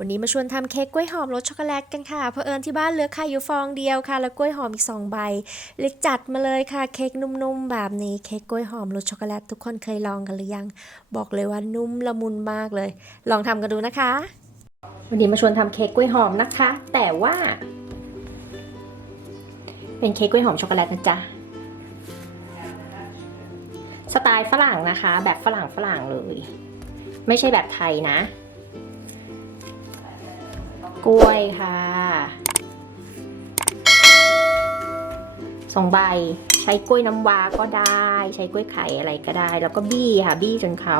วันนี้มาชวนทำเค้กกล้วยหอมรสช็อกโกแลตกันค่ะเพราะเอิญที่บ้านเหลือไข่อยู่ฟองเดียวค่ะแล้วกล้วยหอมอีก2 ใบเลยจัดมาเลยค่ะเค้กนุ่มๆแบบนี้เค้กกล้วยหอมรสช็อกโกแลตทุกคนเคยลองกันหรือยังบอกเลยว่านุ่มละมุนมากเลยลองทำกันดูนะคะวันนี้มาชวนทำเค้กกล้วยหอมนะคะแต่ว่าเป็นเค้กกล้วยหอมช็อกโกแลตนะจ๊ะสไตล์ฝรั่งนะคะแบบฝรั่งเลยไม่ใช่แบบไทยนะกล้วยค่ะ2 ใบใช้กล้วยน้ำว้าก็ได้ใช้กล้วยไข่อะไรก็ได้แล้วก็บี้ค่ะบี้จนเขา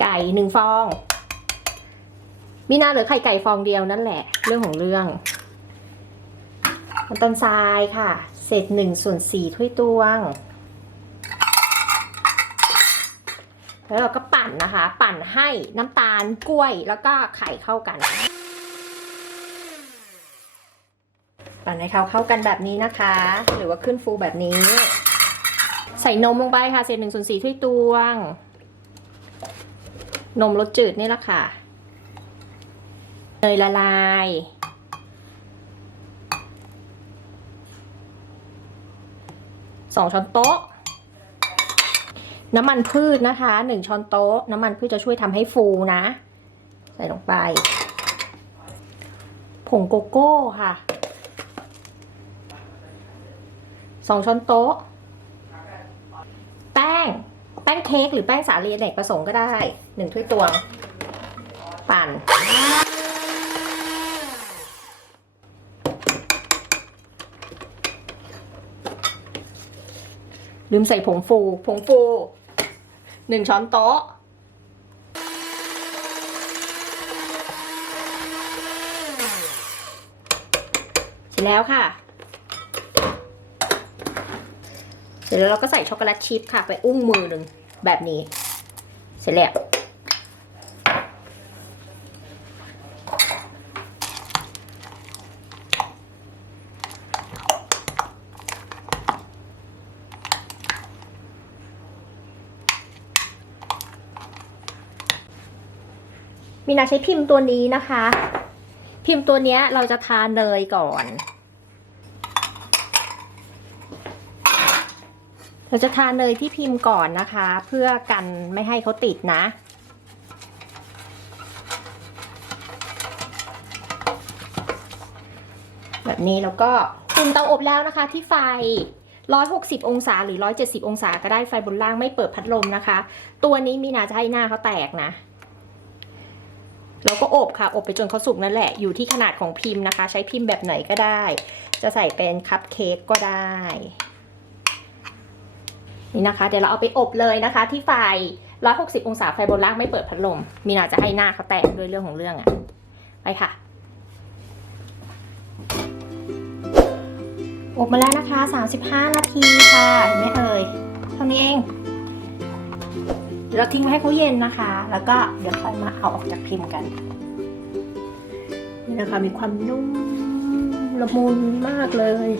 ไก่1 ฟองมีน่าเหลือไข่ไก่ฟองเดียวนั่นแหละเรื่องของเรื่องน้ำตาลทรายค่ะเศษ1/4 ถ้วยตวงแล้วเราก็ปั่นนะคะปั่นให้น้ำตาลกล้วยแล้วก็ไข่เข้ากันปั่นให้เขาเข้ากันแบบนี้นะคะหรือว่าขึ้นฟูแบบนี้ใส่นมลงไปค่ะเศษ1/4 ถ้วยตวงนมรสจืดนี่แหละค่ะเนยละลาย2 ช้อนโต๊ะน้ำมันพืชนะคะ1 ช้อนโต๊ะน้ำมันพืชจะช่วยทำให้ฟูนะใส่ลงไปผงโกโก้ค่ะ2 ช้อนโต๊ะแป้งเค้กหรือแป้งสาลีอเนกประสงค์ก็ได้1 ถ้วยตวงปั่นลืมใส่ผงฟู1 ช้อนโต๊ะเสร็จแล้วค่ะเสร็จแล้วเราก็ใส่ช็อกโกแลตชิพค่ะไปอุ้งมือหนึ่งแบบนี้เสร็จแล้วมีนาใช้พิมพ์ตัวนี้นะคะพิมพ์ตัวนี้เราจะทาเนยก่อนเราจะทาเนยที่พิมพ์ก่อนนะคะเพื่อกันไม่ให้เขาติดนะแบบนี้แล้วก็อุ่นเตาอบแล้วนะคะที่ไฟ160 องศาหรือ170 องศาก็ได้ไฟบนล่างไม่เปิดพัดลมนะคะตัวนี้มีนาจะให้หน้าเขาแตกนะเราก็อบค่ะอบไปจนเขาสุกนั่นแหละอยู่ที่ขนาดของพิมพ์นะคะใช้พิมพ์แบบไหนก็ได้จะใส่เป็นคัพเค้กก็ได้นี่นะคะเดี๋ยวเราเอาไปอบเลยนะคะที่ไฟ160 องศาไฟบนล่างไม่เปิดพัดลมมีนาจะให้หน้าเขาแตกด้วยเรื่องของเรื่องอะไปค่ะอบมาแล้วนะคะ35 นาทีค่ะเห็นไหมเอ่ยเท่านี้เองเราทิ้งไว้ให้เขาเย็นนะคะแล้วก็เดี๋ยวค่อยมาเอาออกจากพิมพ์กันนี่นะคะมีความนุ่มละมุนมากเลย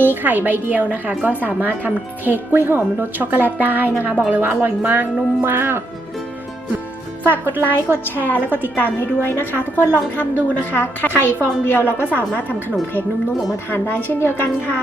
มีไข่ใบเดียวนะคะก็สามารถทำเค้กกล้วยหอมรสช็อกโกแลตได้นะคะบอกเลยว่าอร่อยมากนุ่มมากฝากกดไลค์กดแชร์แล้วก็ติดตามให้ด้วยนะคะทุกคนลองทำดูนะคะไข่ฟองเดียวเราก็สามารถทำขนมเค้กนุ่มๆออกมาทานได้เช่นเดียวกันค่ะ